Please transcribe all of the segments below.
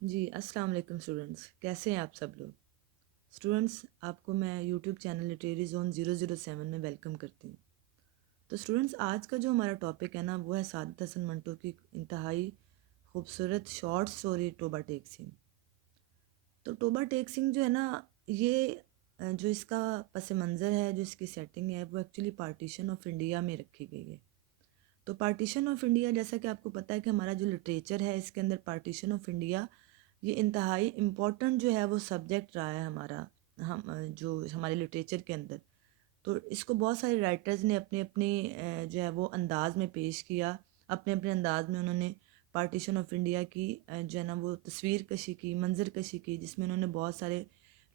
جی السلام علیکم اسٹوڈنٹس، کیسے ہیں آپ سب لوگ؟ اسٹوڈنٹس، آپ کو میں یوٹیوب چینل لٹریری زون 007 میں ویلکم کرتی ہوں۔ تو اسٹوڈنٹس، آج کا جو ہمارا ٹاپک ہے نا، وہ ہے سعادت حسن منٹو کی انتہائی خوبصورت شارٹ سٹوری توبہ ٹیک سنگھ۔ تو توبہ ٹیک سنگھ جو ہے نا، یہ جو اس کا پس منظر ہے، جو اس کی سیٹنگ ہے، وہ ایکچولی پارٹیشن آف انڈیا میں رکھی گئی ہے۔ تو پارٹیشن آف انڈیا، جیسا کہ آپ کو پتہ ہے کہ ہمارا جو لٹریچر ہے، اس کے اندر پارٹیشن آف انڈیا یہ انتہائی امپورٹنٹ جو ہے وہ سبجیکٹ رہا ہے ہمارا، ہم جو ہمارے لٹریچر کے اندر۔ تو اس کو بہت سارے رائٹرز نے اپنے اپنے جو ہے وہ انداز میں پیش کیا، اپنے اپنے انداز میں انہوں نے پارٹیشن آف انڈیا کی جو ہے نا وہ تصویر کشی کی، منظر کشی کی، جس میں انہوں نے بہت سارے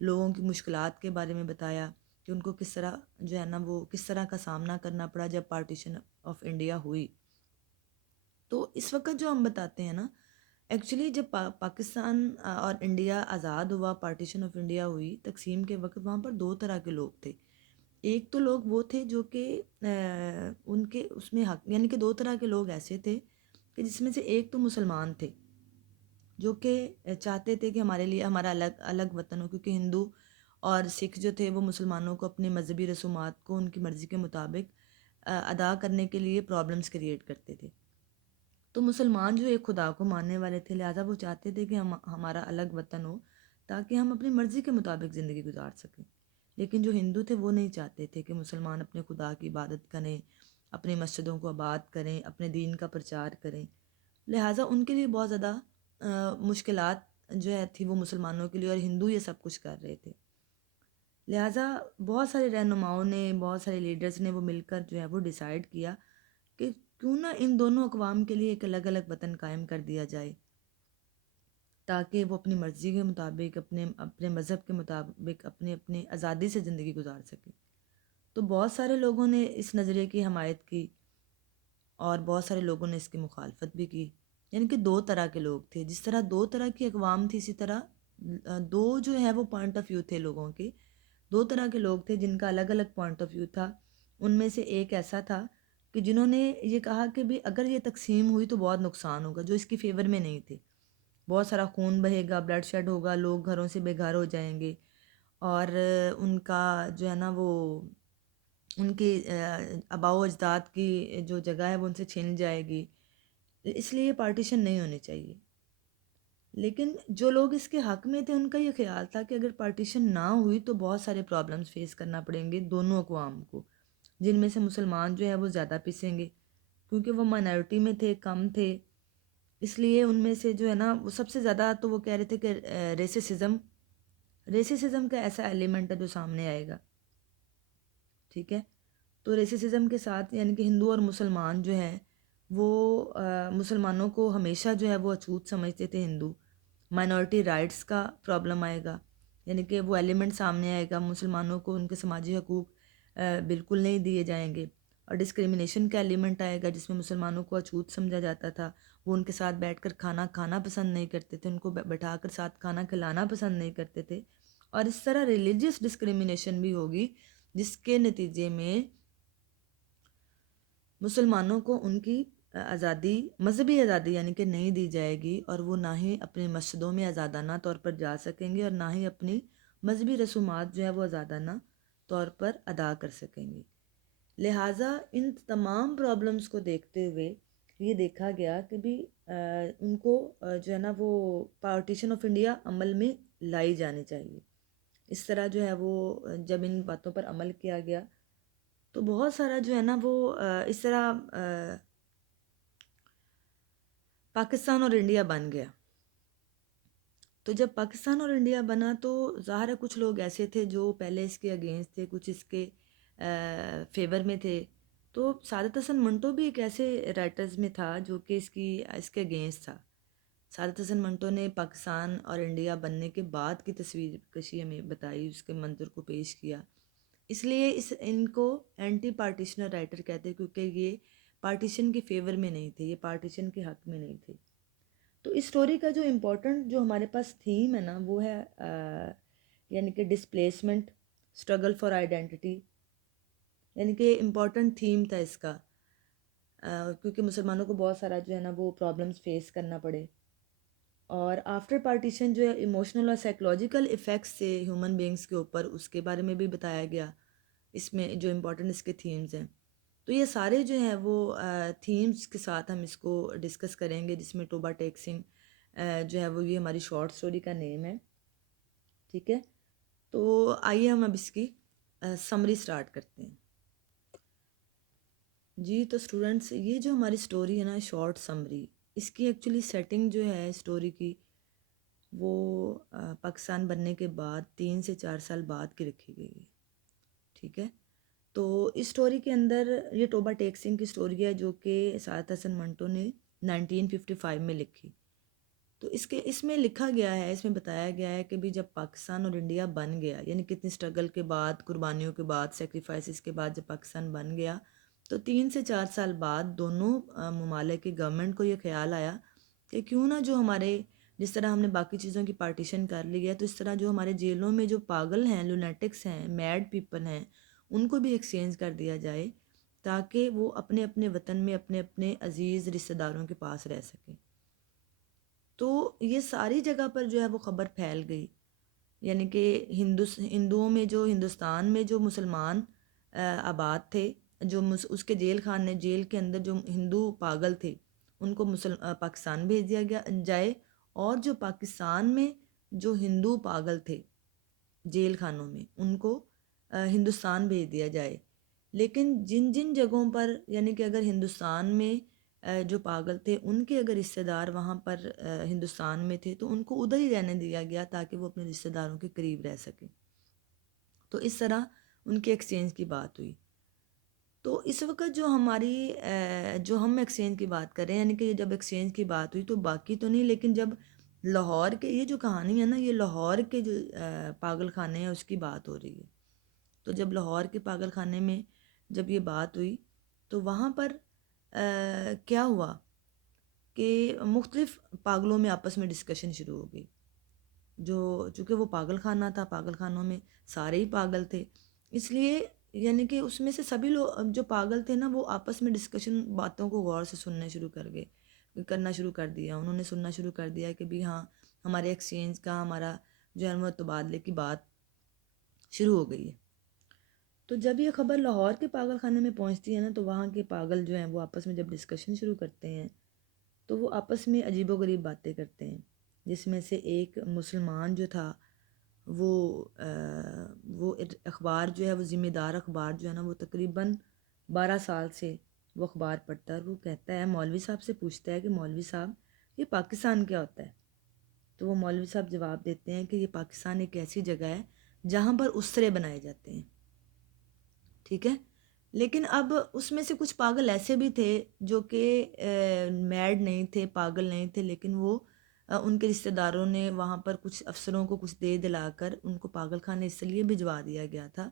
لوگوں کی مشکلات کے بارے میں بتایا کہ ان کو کس طرح جو ہے نا وہ کس طرح کا سامنا کرنا پڑا جب پارٹیشن آف انڈیا ہوئی۔ تو اس وقت جو ہم بتاتے ہیں نا، ایکچولی جب پاکستان اور انڈیا آزاد ہوا، پارٹیشن آف انڈیا ہوئی، تقسیم کے وقت وہاں پر دو طرح کے لوگ تھے۔ ایک تو لوگ وہ تھے جو کہ ان کے اس میں حق، یعنی کہ دو طرح کے لوگ ایسے تھے کہ جس میں سے ایک تو مسلمان تھے جو کہ چاہتے تھے کہ ہمارے لیے ہمارا الگ الگ وطن ہو، کیونکہ ہندو اور سکھ جو تھے وہ مسلمانوں کو اپنے مذہبی رسومات کو ان کی مرضی کے مطابق ادا کرنے کے لیے پرابلمس کریٹ کرتے تھے۔ تو مسلمان جو ایک خدا کو ماننے والے تھے، لہٰذا وہ چاہتے تھے کہ ہمارا الگ وطن ہو تاکہ ہم اپنی مرضی کے مطابق زندگی گزار سکیں۔ لیکن جو ہندو تھے وہ نہیں چاہتے تھے کہ مسلمان اپنے خدا کی عبادت کریں، اپنی مسجدوں کو آباد کریں، اپنے دین کا پرچار کریں۔ لہٰذا ان کے لیے بہت زیادہ مشکلات جو ہے تھی وہ مسلمانوں کے لیے، اور ہندو یہ سب کچھ کر رہے تھے۔ لہٰذا بہت سارے رہنماؤں نے، بہت سارے لیڈرز نے وہ مل کر جو ہے وہ ڈیسائیڈ کیا کہ کیوں نہ ان دونوں اقوام کے لیے ایک الگ الگ وطن قائم کر دیا جائے تاکہ وہ اپنی مرضی کے مطابق، اپنے اپنے مذہب کے مطابق اپنے اپنے آزادی سے زندگی گزار سکیں۔ تو بہت سارے لوگوں نے اس نظریے کی حمایت کی اور بہت سارے لوگوں نے اس کی مخالفت بھی کی، یعنی کہ دو طرح کے لوگ تھے۔ جس طرح دو طرح کی اقوام تھی، اسی طرح دو جو ہے وہ پوائنٹ آف ویو تھے لوگوں کے۔ دو طرح کے لوگ تھے جن کا الگ الگ پوائنٹ آف ویو تھا۔ ان میں سے ایک ایسا تھا کہ جنہوں نے یہ کہا کہ بھی اگر یہ تقسیم ہوئی تو بہت نقصان ہوگا، جو اس کی فیور میں نہیں تھے۔ بہت سارا خون بہے گا، بلڈ شیڈ ہوگا، لوگ گھروں سے بے گھر ہو جائیں گے، اور ان کا جو ہے نا وہ ان کی آباء و اجداد کی جو جگہ ہے وہ ان سے چھین جائے گی، اس لیے یہ پارٹیشن نہیں ہونی چاہیے۔ لیکن جو لوگ اس کے حق میں تھے ان کا یہ خیال تھا کہ اگر پارٹیشن نہ ہوئی تو بہت سارے پرابلمس فیس کرنا پڑیں گے دونوں اقوام کو، جن میں سے مسلمان جو ہے وہ زیادہ پسیں گے کیونکہ وہ مائنورٹی میں تھے، کم تھے۔ اس لیے ان میں سے جو ہے نا وہ سب سے زیادہ تو وہ کہہ رہے تھے کہ ریسیسزم کا ایسا ایلیمنٹ ہے جو سامنے آئے گا، ٹھیک ہے۔ تو ریسیسزم کے ساتھ یعنی کہ ہندو اور مسلمان جو ہیں وہ مسلمانوں کو ہمیشہ جو ہے وہ اچھوت سمجھتے تھے ہندو۔ مائنورٹی رائٹس کا پرابلم آئے گا، یعنی کہ وہ ایلیمنٹ سامنے آئے گا، مسلمانوں کو ان کے سماجی حقوق بالکل نہیں دیے جائیں گے، اور ڈسکریمنیشن کا ایلیمنٹ آئے گا جس میں مسلمانوں کو اچھوت سمجھا جاتا تھا۔ وہ ان کے ساتھ بیٹھ کر کھانا کھانا پسند نہیں کرتے تھے، ان کو بٹھا کر ساتھ کھانا کھلانا پسند نہیں کرتے تھے، اور اس طرح ریلیجیس ڈسکریمنیشن بھی ہوگی جس کے نتیجے میں مسلمانوں کو ان کی آزادی، مذہبی آزادی یعنی کہ نہیں دی جائے گی، اور وہ نہ ہی اپنی مسجدوں میں آزادانہ طور پر جا سکیں گے اور نہ ہی اپنی مذہبی رسومات جو ہے وہ آزادانہ طور پر ادا کر سکیں گے۔ لہٰذا ان تمام پرابلمس کو دیکھتے ہوئے یہ دیکھا گیا کہ بھی ان کو جو ہے نا وہ پارٹیشن آف انڈیا عمل میں لائی جانی چاہیے۔ اس طرح جو ہے وہ جب ان باتوں پر عمل کیا گیا تو بہت سارا جو ہے نا وہ اس طرح پاکستان اور انڈیا بن گیا۔ تو جب پاکستان اور انڈیا بنا تو ظاہر ہے کچھ لوگ ایسے تھے جو پہلے اس کے اگینسٹ تھے، کچھ اس کے فیور میں تھے۔ تو سعادت حسن منٹو بھی ایک ایسے رائٹرز میں تھا جو کہ اس کے اگینسٹ تھا۔ سعادت حسن منٹو نے پاکستان اور انڈیا بننے کے بعد کی تصویر کشی ہمیں بتائی، اس کے منظر کو پیش کیا۔ اس لیے ان کو اینٹی پارٹیشنر رائٹر کہتے ہیں، کیونکہ یہ پارٹیشن کے فیور میں نہیں تھے، یہ پارٹیشن کے حق میں نہیں تھے۔ تو اس سٹوری کا جو امپورٹنٹ جو ہمارے پاس تھیم ہے نا وہ ہے یعنی کہ ڈسپلیسمنٹ، اسٹرگل فار آئیڈینٹی، یعنی کہ امپورٹنٹ تھیم تھا اس کا، کیونکہ مسلمانوں کو بہت سارا جو ہے نا وہ پرابلمس فیس کرنا پڑے، اور آفٹر پارٹیشن جو ہے ایموشنل اور سائیکولوجیکل ایفیکٹس سے ہیومن بینگس کے اوپر، اس کے بارے میں بھی بتایا گیا اس میں، جو امپورٹنٹ اس کے تھیمز ہیں. تو یہ سارے جو ہیں وہ تھیمز کے ساتھ ہم اس کو ڈسکس کریں گے، جس میں ٹوبا ٹیک سنگھ جو ہے وہ یہ ہماری شارٹ سٹوری کا نیم ہے. ٹھیک ہے، تو آئیے ہم اب اس کی سمری سٹارٹ کرتے ہیں. جی تو اسٹوڈنٹس، یہ جو ہماری سٹوری ہے نا، شارٹ سمری، اس کی ایکچولی سیٹنگ جو ہے اسٹوری کی، وہ پاکستان بننے کے بعد 3 سے 4 سال بعد کی رکھی گئی ہے. ٹھیک ہے، تو اس سٹوری کے اندر یہ ٹوبا ٹیک سنگھ کی سٹوری ہے، جو کہ سعادت حسن منٹو نے 1955 میں لکھی. تو اس میں لکھا گیا ہے، اس میں بتایا گیا ہے کہ بھی جب پاکستان اور انڈیا بن گیا، یعنی کتنی سٹرگل کے بعد، قربانیوں کے بعد، سیکریفائسز کے بعد جب پاکستان بن گیا، تو 3 سے 4 سال بعد دونوں ممالک کی گورنمنٹ کو یہ خیال آیا کہ کیوں نہ جو ہمارے، جس طرح ہم نے باقی چیزوں کی پارٹیشن کر لی ہے، تو اس طرح جو ہمارے جیلوں میں جو پاگل ہیں، لونیٹکس ہیں، میڈ پیپل ہیں، ان کو بھی ایکسچینج کر دیا جائے، تاکہ وہ اپنے اپنے وطن میں اپنے اپنے عزیز رشتہ داروں کے پاس رہ سکیں. تو یہ ساری جگہ پر جو ہے وہ خبر پھیل گئی، یعنی کہ ہندوؤں میں، جو ہندوستان میں جو مسلمان آباد تھے، جو اس کے جیل کے اندر جو ہندو پاگل تھے، ان کو پاکستان بھیج دیا جائے، اور جو پاکستان میں جو ہندو پاگل تھے جیل خانوں میں، ان کو ہندوستان بھیج دیا جائے. لیکن جن جن جگہوں پر، یعنی کہ اگر ہندوستان میں جو پاگل تھے، ان کے اگر رشتہ دار وہاں پر ہندوستان میں تھے، تو ان کو ادھر ہی رہنے دیا گیا، تاکہ وہ اپنے رشتہ داروں کے قریب رہ سکیں. تو اس طرح ان کے ایکسچینج کی بات ہوئی. تو اس وقت جو ہماری جو ہم ایکسچینج کی بات کر رہے ہیں، یعنی کہ جب ایکسچینج کی بات ہوئی، تو باقی تو نہیں، لیکن جب لاہور کے، یہ جو کہانی ہے نا، یہ لاہور کے جو پاگل خانے ہیں اس کی بات ہو رہی ہے. تو جب لاہور کے پاگل خانے میں جب یہ بات ہوئی، تو وہاں پر کیا ہوا کہ مختلف پاگلوں میں آپس میں ڈسکشن شروع ہو گئی. چونکہ وہ پاگل خانہ تھا، پاگل خانوں میں سارے ہی پاگل تھے، اس لیے یعنی کہ اس میں سے سبھی لوگ جو پاگل تھے نا، وہ آپس میں ڈسکشن، باتوں کو غور سے کرنا شروع کر دیا. انہوں نے سننا شروع کر دیا کہ بھی ہاں، ہمارے ایکسچینج کا، ہمارا جو ہے وہ تبادلے کی بات شروع ہو گئی ہے. تو جب یہ خبر لاہور کے پاگل خانے میں پہنچتی ہے نا، تو وہاں کے پاگل جو ہیں وہ آپس میں جب ڈسکشن شروع کرتے ہیں، تو وہ آپس میں عجیب و غریب باتیں کرتے ہیں. جس میں سے ایک مسلمان جو تھا، وہ اخبار جو ہے، وہ ذمہ دار اخبار جو ہے نا، وہ تقریباً 12 سال سے وہ اخبار پڑھتا ہے. اور وہ کہتا ہے، مولوی صاحب سے پوچھتا ہے کہ مولوی صاحب، یہ پاکستان کیا ہوتا ہے؟ تو وہ مولوی صاحب جواب دیتے ہیں کہ یہ پاکستان ایک ایسی جگہ ہے جہاں پر اسرے بنائے جاتے ہیں. ٹھیک ہے، لیکن اب اس میں سے کچھ پاگل ایسے بھی تھے جو کہ میڈ نہیں تھے، پاگل نہیں تھے، لیکن وہ ان کے رشتہ داروں نے وہاں پر کچھ افسروں کو کچھ دے دلا کر ان کو پاگل خانے اس لیے بھجوا دیا گیا تھا،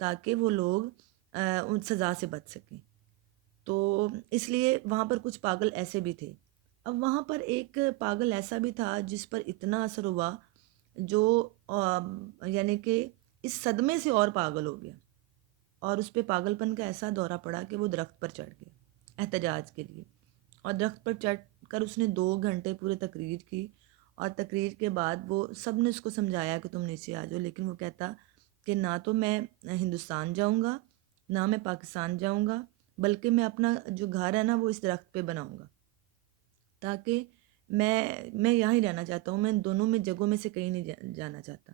تاکہ وہ لوگ ان سزا سے بچ سکیں. تو اس لیے وہاں پر کچھ پاگل ایسے بھی تھے. اب وہاں پر ایک پاگل ایسا بھی تھا جس پر اتنا اثر ہوا، جو یعنی کہ اس صدمے سے اور پاگل ہو گیا، اور اس پہ پاگل پن کا ایسا دورہ پڑا کہ وہ درخت پر چڑھ گیا احتجاج کے لیے. اور درخت پر چڑھ کر اس نے 2 گھنٹے پورے تقریر کی، اور تقریر کے بعد وہ سب نے اس کو سمجھایا کہ تم نیچے آ جاؤ، لیکن وہ کہتا کہ نہ تو میں ہندوستان جاؤں گا، نہ میں پاکستان جاؤں گا، بلکہ میں اپنا جو گھر ہے نا، وہ اس درخت پہ بناؤں گا، تاکہ میں یہاں ہی رہنا چاہتا ہوں، میں دونوں میں جگہوں میں سے کہیں نہیں جانا چاہتا.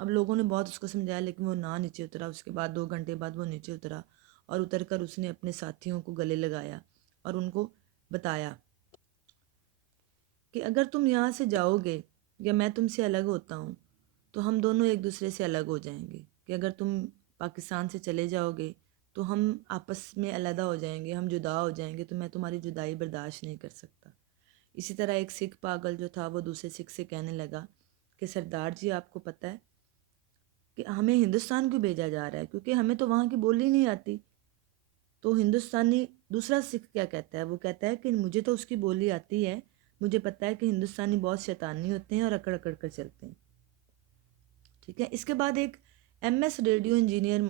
اب لوگوں نے بہت اس کو سمجھایا، لیکن وہ نہ نیچے اترا. اس کے بعد 2 گھنٹے بعد وہ نیچے اترا، اور اتر کر اس نے اپنے ساتھیوں کو گلے لگایا اور ان کو بتایا کہ اگر تم یہاں سے جاؤ گے، یا میں تم سے الگ ہوتا ہوں، تو ہم دونوں ایک دوسرے سے الگ ہو جائیں گے. کہ اگر تم پاکستان سے چلے جاؤ گے تو ہم آپس میں علیحدہ ہو جائیں گے، ہم جدا ہو جائیں گے، تو میں تمہاری جدائی برداشت نہیں کر سکتا. اسی طرح ایک سکھ پاگل جو تھا، وہ دوسرے سکھ سے کہنے لگا کہ سردار جی، آپ کو پتہ ہے کہ ہمیں ہندوستان کیوں بھیجا جا رہا ہے؟ کیونکہ ہمیں تو وہاں کی بولی نہیں آتی. تو ہندوستانی دوسرا سکھ کیا کہتا ہے؟ وہ کہتا ہے کہ مجھے تو اس کی بولی آتی ہے، مجھے پتہ ہے کہ ہندوستانی بہت شیطانی ہوتے ہیں اور اکڑ اکڑ کر چلتے ہیں. ٹھیک ہے، اس کے بعد ایک MS ریڈیو انجینئر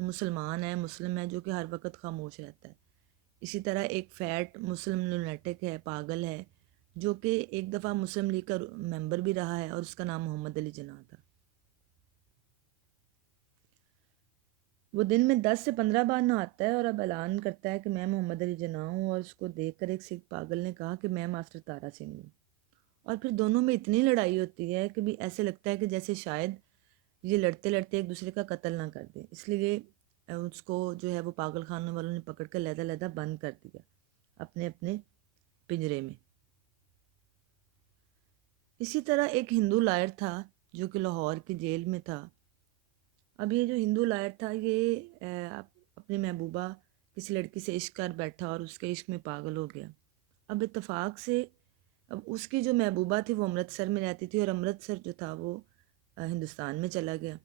مسلم ہے، جو کہ ہر وقت خاموش رہتا ہے. اسی طرح ایک فیٹ مسلم لونیٹک ہے، پاگل ہے، جو کہ ایک دفعہ مسلم لیگ کا ممبر بھی رہا ہے، اور اس کا نام محمد علی جناح تھا۔ وہ دن میں 10 سے 15 بار نہاتا ہے اور اب اعلان کرتا ہے کہ میں محمد علی جناح ہوں، اور اس کو دیکھ کر ایک سکھ پاگل نے کہا کہ میں ماسٹر تارا سنگھ ہوں، اور پھر دونوں میں اتنی لڑائی ہوتی ہے کہ بھی ایسے لگتا ہے کہ جیسے شاید یہ لڑتے لڑتے ایک دوسرے کا قتل نہ کر دیں، اس لیے اس کو جو ہے وہ پاگل خانے والوں نے پکڑ کر علیحدہ علیحدہ بند کر دیا اپنے اپنے پنجرے میں۔ اسی طرح ایک ہندو لائر تھا جو کہ لاہور کی جیل میں تھا۔ اب یہ جو ہندو لائر تھا یہ اپنی محبوبہ کسی لڑکی سے عشق کر بیٹھا اور اس کے عشق میں پاگل ہو گیا۔ اب اتفاق سے اب اس کی جو محبوبہ تھی وہ امرتسر میں رہتی تھی، اور امرتسر جو تھا وہ ہندوستان میں چلا گیا۔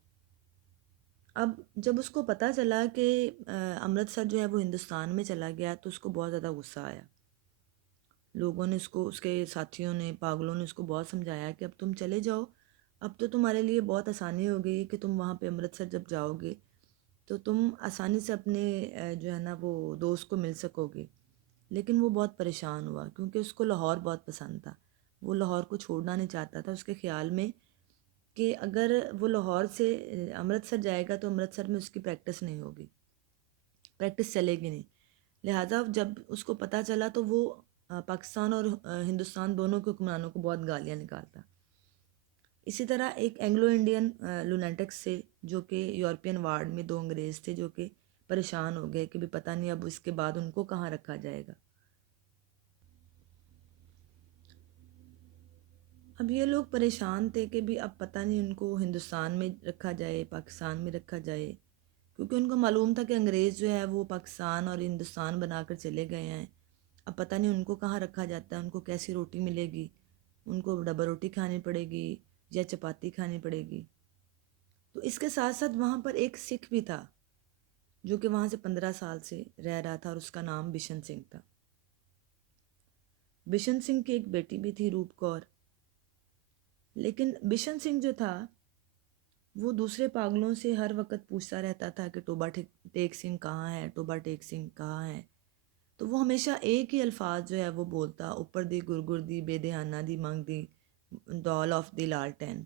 اب جب اس کو پتہ چلا کہ امرتسر جو ہے وہ ہندوستان میں چلا گیا تو اس کو بہت زیادہ غصہ آیا۔ لوگوں نے اس کو، اس کے ساتھیوں نے، پاگلوں نے اس کو بہت سمجھایا کہ اب تم چلے جاؤ، اب تو تمہارے لیے بہت آسانی ہو گئی کہ تم وہاں پہ امرتسر جب جاؤ گے تو تم آسانی سے اپنے جو ہے نا وہ دوست کو مل سکو گے۔ لیکن وہ بہت پریشان ہوا کیونکہ اس کو لاہور بہت پسند تھا، وہ لاہور کو چھوڑنا نہیں چاہتا تھا۔ اس کے خیال میں کہ اگر وہ لاہور سے امرتسر جائے گا تو امرتسر میں اس کی پریکٹس نہیں ہوگی، پریکٹس چلے گی نہیں۔ لہٰذا جب اس کو پتہ چلا تو وہ پاکستان اور ہندوستان دونوں کے حکمرانوں کو بہت گالیاں نکالتا۔ اسی طرح ایک اینگلو انڈین لونیٹکس سے، جو کہ یورپین وارڈ میں 2 انگریز تھے جو کہ پریشان ہو گئے کہ بھی پتہ نہیں اب اس کے بعد ان کو کہاں رکھا جائے گا۔ اب یہ لوگ پریشان تھے کہ بھی اب پتہ نہیں ان کو ہندوستان میں رکھا جائے، پاکستان میں رکھا جائے، کیونکہ ان کو معلوم تھا کہ انگریز جو ہے وہ پاکستان اور ہندوستان بنا کر چلے گئے ہیں۔ اب پتہ نہیں ان کو کہاں رکھا جاتا ہے، ان کو کیسی روٹی ملے گی، ان کو ڈبل روٹی کھانی پڑے گی یا چپاتی کھانی پڑے گی۔ تو اس کے ساتھ ساتھ وہاں پر ایک سکھ بھی تھا جو کہ وہاں سے 15 سال سے رہ رہا تھا، اور اس کا نام بشن سنگھ تھا۔ بشن سنگھ کی ایک بیٹی بھی تھی، روپ کور۔ لیکن بشن سنگھ جو تھا وہ دوسرے پاگلوں سے ہر وقت پوچھتا رہتا تھا کہ ٹوبا ٹیک سنگھ کہاں ہے، ٹوبا ٹیک سنگھ کہاں ہے۔ تو وہ ہمیشہ ایک ہی الفاظ جو ہے وہ بولتا، اوپر دی گرگر دی بے دھیانہ دی منگ دی ڈال آف دی لالٹین۔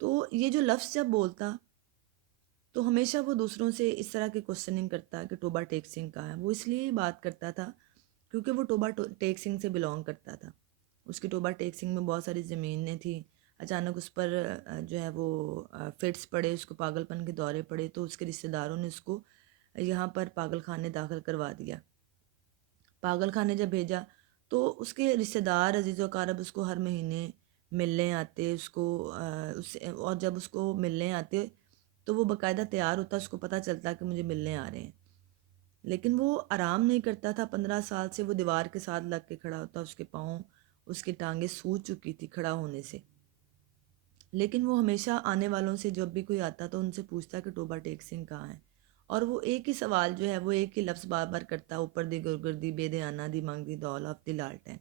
تو یہ جو لفظ جب بولتا تو ہمیشہ وہ دوسروں سے اس طرح کی کوسچننگ کرتا کہ ٹوبا ٹیک سنگھ کہاں ہے۔ وہ اس لیے بات کرتا تھا کیونکہ وہ ٹوبا ٹیک سنگھ سے بلانگ کرتا تھا۔ اس کی ٹوبا ٹیک سنگھ میں بہت ساری زمینیں تھیں۔ اچانک اس پر جو ہے وہ فٹس پڑے، اس کو پاگل پن کے دورے پڑے، تو اس کے رشتہ داروں نے اس کو یہاں پر پاگل خانے داخل کروا دیا۔ پاگل خانے جب بھیجا تو اس کے رشتہ دار عزیز و اقارب اس کو ہر مہینے ملنے آتے، اس کو اور جب اس کو ملنے آتے تو وہ باقاعدہ تیار ہوتا، اس کو پتہ چلتا کہ مجھے ملنے آ رہے ہیں، لیکن وہ آرام نہیں کرتا تھا۔ 15 سال سے وہ دیوار کے ساتھ لگ کے کھڑا ہوتا، اس کے پاؤں، اس کی ٹانگیں سوج چکی تھی کھڑا ہونے سے، لیکن وہ ہمیشہ آنے والوں سے جب بھی کوئی آتا تو ان سے پوچھتا کہ ٹوبا ٹیک سنگھ کہاں ہے، اور وہ ایک ہی سوال جو ہے وہ ایک ہی لفظ بار بار کرتا، اوپر دی گرگر دی بے دھیانہ دی منگ دی دول آف دی لالٹین،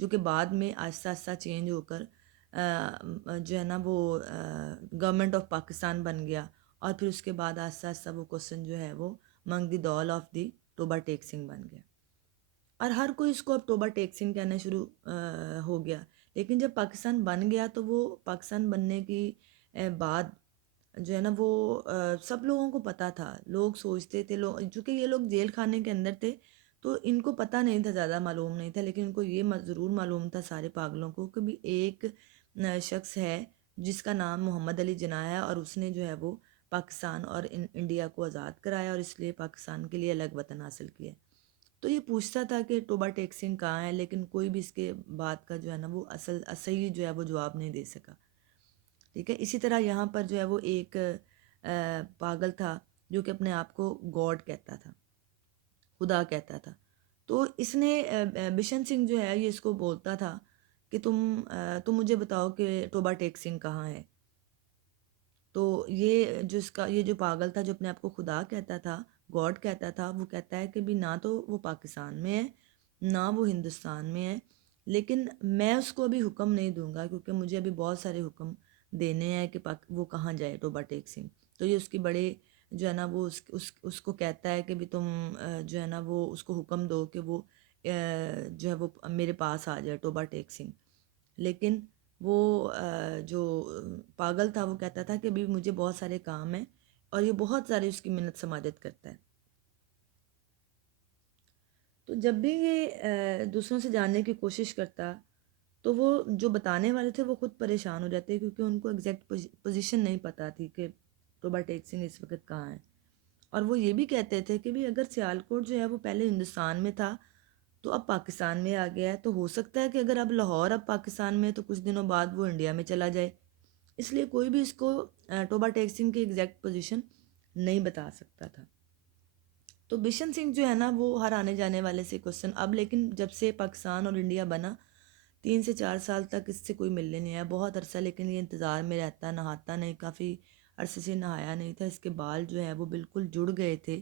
جو کہ بعد میں آہستہ آہستہ چینج ہو کر جو ہے نا وہ گورنمنٹ آف پاکستان بن گیا، اور پھر اس کے بعد آہستہ آہستہ وہ کوسچن جو ہے وہ منگ دی دول آف دی ٹوبا ٹیک سنگھ بن گیا، اور ہر کوئی اس کو اب ٹوبا ٹیک سنگھ کہنا شروع ہو گیا۔ لیکن جب پاکستان بن گیا تو وہ پاکستان بننے کی بعد جو ہے نا وہ سب لوگوں کو پتہ تھا، لوگ سوچتے تھے، لوگ چونکہ یہ لوگ جیل خانے کے اندر تھے تو ان کو پتہ نہیں تھا، زیادہ معلوم نہیں تھا، لیکن ان کو یہ ضرور معلوم تھا سارے پاگلوں کو کہ بھی ایک شخص ہے جس کا نام محمد علی جناح ہے، اور اس نے جو ہے وہ پاکستان اور انڈیا کو آزاد کرایا، اور اس لیے پاکستان کے لیے الگ وطن حاصل کیا۔ تو یہ پوچھتا تھا کہ ٹوبا ٹیک سنگھ کہاں ہے، لیکن کوئی بھی اس کے بات کا جو ہے نا وہ صحیح جو ہے وہ جواب نہیں دے سکا۔ ٹھیک ہے، اسی طرح یہاں پر جو ہے وہ ایک پاگل تھا جو کہ اپنے آپ کو گاڈ کہتا تھا، خدا کہتا تھا۔ تو اس نے بشن سنگھ جو ہے یہ اس کو بولتا تھا کہ تم مجھے بتاؤ کہ ٹوبا ٹیک سنگھ کہاں ہے۔ تو یہ جو پاگل تھا جو اپنے آپ کو خدا کہتا تھا، گاڈ کہتا تھا، وہ کہتا ہے کہ بھی نہ تو وہ پاکستان میں ہے نہ وہ ہندوستان میں ہے، لیکن میں اس کو ابھی حکم نہیں دوں گا کیونکہ مجھے ابھی بہت سارے حکم دینے ہیں کہ وہ کہاں جائے ٹوبا ٹیک سنگھ۔ تو یہ اس کی بڑے جو ہے نا وہ اس کو کہتا ہے کہ بھی تم جو ہے نا وہ اس کو حکم دو کہ وہ جو ہے وہ میرے پاس آ جائے توبہ ٹیک سنگھ. لیکن وہ جو پاگل تھا وہ کہتا تھا کہ بھی مجھے بہت سارے کام ہیں، اور یہ بہت ساری اس کی منت سماجت کرتا ہے. تو جب بھی یہ دوسروں سے جاننے کی کوشش کرتا تو وہ جو بتانے والے تھے وہ خود پریشان ہو جاتے، کیونکہ ان کو ایگزیکٹ پوزیشن نہیں پتہ تھی کہ توبہ ٹیک سنگھ اس وقت کہاں ہے. اور وہ یہ بھی کہتے تھے کہ بھی اگر سیالکوٹ جو ہے وہ پہلے ہندوستان میں تھا تو اب پاکستان میں آ گیا ہے، تو ہو سکتا ہے کہ اگر اب لاہور اب پاکستان میں ہے تو کچھ دنوں بعد وہ انڈیا میں چلا جائے. اس لیے کوئی بھی اس کو توبہ ٹیک سنگھ کی ایگزیکٹ پوزیشن نہیں بتا سکتا تھا. تو بشن سنگھ جو ہے نا وہ ہر آنے جانے والے سے کوشچن اب، لیکن جب سے پاکستان اور انڈیا بنا 3 سے 4 سال تک اس سے کوئی ملنے نہیں آیا، بہت عرصہ لیکن یہ انتظار میں رہتا، نہاتا نہیں، کافی عرصے سے نہایا نہیں تھا، اس کے بال جو ہے وہ بالکل جڑ گئے تھے.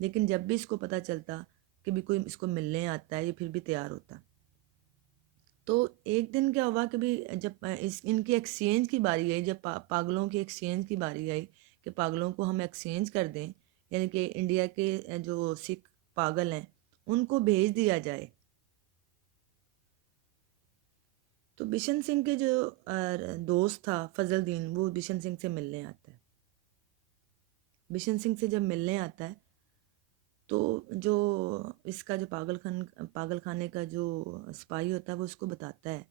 لیکن جب بھی اس کو پتہ چلتا کہ بھی کوئی اس کو ملنے آتا ہے یہ پھر بھی تیار ہوتا. تو ایک دن کیا ہوا کہ بھی جب ان کی ایکسچینج کی باری آئی، جب پاگلوں کی ایکسچینج کی باری آئی کہ پاگلوں کو ہم ایکسچینج کر دیں، یعنی کہ انڈیا کے جو سکھ پاگل ہیں ان کو بھیج دیا جائے، تو بشن سنگھ کے جو دوست تھا فضل الدین وہ بشن سنگھ سے ملنے آتا ہے. بشن سنگھ سے جب ملنے آتا ہے تو جو اس کا جو پاگل خانے کا جو سپاہی ہوتا ہے وہ اس کو بتاتا ہے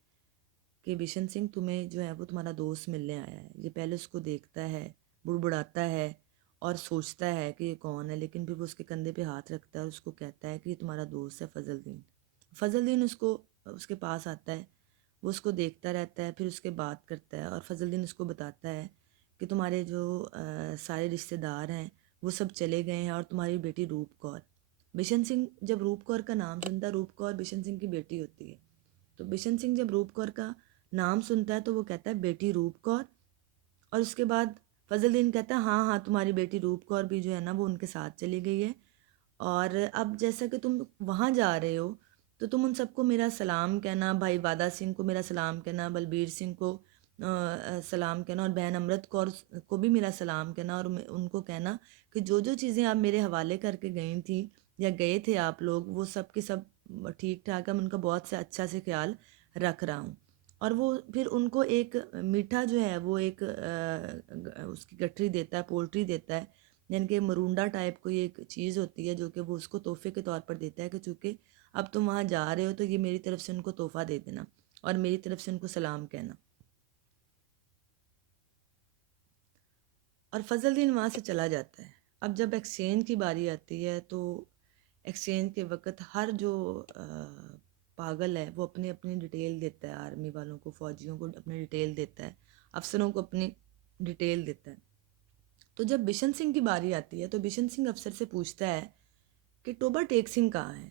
کہ بشن سنگھ تمہیں جو ہے وہ تمہارا دوست ملنے آیا ہے. یہ پہلے اس کو دیکھتا ہے، بڑبڑاتا ہے اور سوچتا ہے کہ یہ کون ہے، لیکن پھر وہ اس کے کندھے پہ ہاتھ رکھتا ہے اور اس کو کہتا ہے کہ یہ تمہارا دوست ہے فضل الدین. فضل الدین اس کے پاس آتا ہے، وہ اس کو دیکھتا رہتا ہے، پھر اس کے بات کرتا ہے، اور فضل الدین اس کو بتاتا ہے کہ تمہارے جو سارے رشتہ دار ہیں وہ سب چلے گئے ہیں، اور تمہاری بیٹی روپ کور. بشن سنگھ جب روپ کور کا نام سنتا ہے، روپ کور بشن سنگھ کی بیٹی ہوتی ہے، تو بشن سنگھ جب روپ کور کا نام سنتا ہے تو وہ کہتا ہے بیٹی روپ کور. اور اس کے بعد فضل الدین کہتا ہے ہاں ہاں تمہاری بیٹی روپ کور بھی جو ہے نا وہ ان کے ساتھ چلی گئی ہے، اور اب جیسا کہ تم وہاں جا رہے ہو تو تم ان سب کو میرا سلام کہنا، بھائی وادہ سنگھ کو میرا سلام کہنا، بلبیر سنگھ کو سلام کہنا، اور بہن امرت کور کو بھی میرا سلام کہنا، اور ان کو کہنا کہ جو جو چیزیں آپ میرے حوالے کر کے گئی تھیں یا گئے تھے آپ لوگ وہ سب کے سب ٹھیک ٹھاک ہے، میں ان کا بہت سے اچھا سے خیال رکھ رہا ہوں. اور وہ پھر ان کو ایک میٹھا جو ہے وہ ایک اس کی گٹھری دیتا ہے، پولٹری دیتا ہے، یعنی کہ مرونڈا ٹائپ کوئی ایک چیز ہوتی ہے جو کہ وہ اس کو تحفے کے طور پر دیتا ہے کہ چونکہ اب تم وہاں جا رہے ہو تو یہ میری طرف سے ان کو تحفہ دے دینا اور میری طرف سے ان کو سلام کہنا. اور فضل الدین وہاں سے چلا جاتا ہے. اب جب ایکسچینج کی باری آتی ہے تو ایکسچینج کے وقت ہر جو پاگل ہے وہ اپنی اپنی ڈیٹیل دیتا ہے، آرمی والوں کو، فوجیوں کو اپنی ڈیٹیل دیتا ہے، افسروں کو اپنی ڈیٹیل دیتا ہے. تو جب بشن سنگھ کی باری آتی ہے تو بشن سنگھ افسر سے پوچھتا ہے کہ توبہ ٹیک سنگھ کہاں ہے.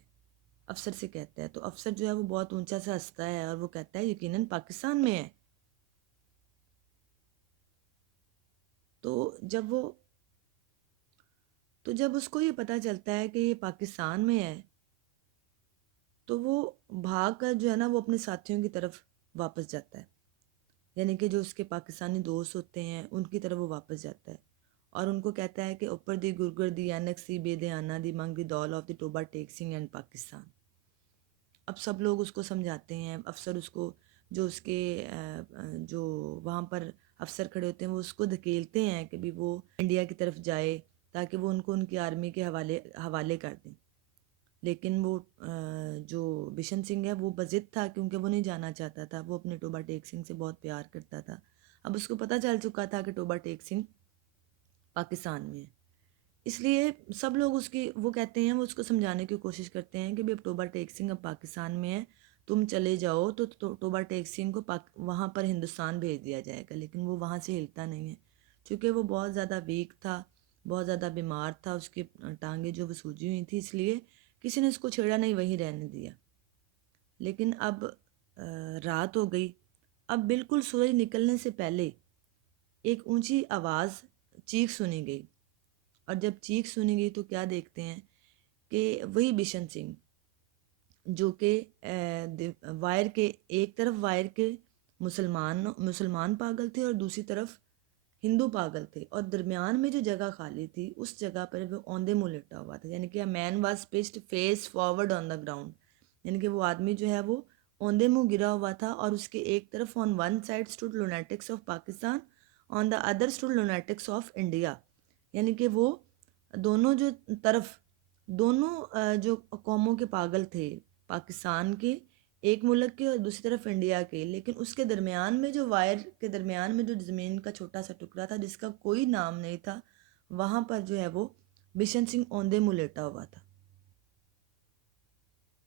افسر سے کہتا ہے تو افسر جو ہے وہ بہت اونچا سا ہنستا ہے اور وہ کہتا ہے یقیناً پاکستان میں ہے. تو جب اس کو یہ پتہ چلتا ہے کہ یہ پاکستان میں ہے تو وہ بھاگ کر جو ہے نا وہ اپنے ساتھیوں کی طرف واپس جاتا ہے، یعنی کہ جو اس کے پاکستانی دوست ہوتے ہیں ان کی طرف وہ واپس جاتا ہے اور ان کو کہتا ہے کہ اوپر دی گرگر دی اینک سی بے دیانہ دی منگ دی دول آف دی توبہ ٹیک سنگھ اینڈ پاکستان. اب سب لوگ اس کو سمجھاتے ہیں، افسر اس کو جو اس کے جو وہاں پر افسر کھڑے ہوتے ہیں وہ اس کو دھکیلتے ہیں کہ بھی وہ انڈیا کی طرف جائے تاکہ وہ ان کو ان کی آرمی کے حوالے کر دیں. لیکن وہ جو بشن سنگھ ہے وہ بضد تھا کیونکہ وہ نہیں جانا چاہتا تھا، وہ اپنے توبہ ٹیک سنگھ سے بہت پیار کرتا تھا. اب اس کو پتہ چل چکا تھا کہ توبہ ٹیک سنگھ پاکستان میں ہے، اس لیے سب لوگ وہ کہتے ہیں، وہ اس کو سمجھانے کی کوشش کرتے ہیں کہ اب توبہ ٹیک سنگھ اب پاکستان میں ہے، تم چلے جاؤ تو توبہ ٹیک سنگھ کو وہاں پر ہندوستان بھیج دیا جائے گا. لیکن وہ وہاں سے ہلتا نہیں ہے چونکہ وہ بہت زیادہ ویک تھا، بہت زیادہ بیمار تھا، اس کی ٹانگیں جو وہ سوجی ہوئی تھی، اس لیے کسی نے اس کو چھیڑا نہیں، وہیں رہنے دیا. لیکن اب رات ہو گئی. اب بالکل سورج نکلنے سے پہلے ایک اونچی آواز چیخ سنی گئی، اور جب چیخ سنی گئی تو کیا دیکھتے ہیں کہ وہی بشن سنگھ جو کہ وائر کے ایک طرف وائر کے مسلمان پاگل تھے اور دوسری طرف ہندو پاگل تھے، اور درمیان میں جو جگہ خالی تھی اس جگہ پر وہ اوندے منہ لیٹا ہوا تھا، یعنی کہ man was pitched face forward on the ground. یعنی کہ وہ آدمی جو ہے وہ اوندے منہ گرا ہوا تھا اور اس کے ایک طرف on one side stood lunatics of Pakistan, on the other stood lunatics of India. یعنی کہ وہ دونوں جو طرف دونوں جو قوموں کے پاگل تھے، پاکستان کے ایک ملک کے اور دوسری طرف انڈیا کے، لیکن اس کے درمیان میں جو وائر کے درمیان میں جو زمین کا چھوٹا سا ٹکڑا تھا جس کا کوئی نام نہیں تھا، وہاں پر جو ہے وہ بشن سنگھ اوندے منہ لیٹا ہوا تھا.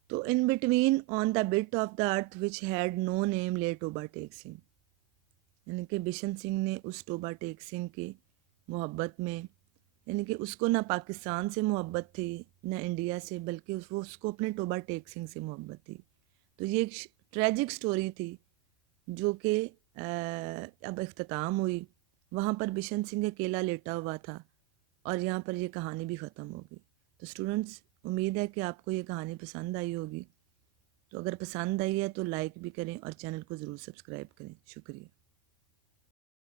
تو in between on the bit of the earth which had no name lay Toba ٹیک سنگھ. یعنی کہ بشن سنگھ نے اس ٹوبا ٹیک سنگھ کی محبت میں، یعنی کہ اس کو نہ پاکستان سے محبت تھی نہ انڈیا سے، بلکہ وہ اس کو اپنے ٹوبا ٹیک سنگھ سے محبت تھی. تو یہ ایک ٹریجک سٹوری تھی جو کہ اب اختتام ہوئی. وہاں پر بشن سنگھ اکیلا لیٹا ہوا تھا اور یہاں پر یہ کہانی بھی ختم ہو گئی. تو اسٹوڈنٹس، امید ہے کہ آپ کو یہ کہانی پسند آئی ہوگی. تو اگر پسند آئی ہے تو لائک بھی کریں اور چینل کو ضرور سبسکرائب کریں. شکریہ.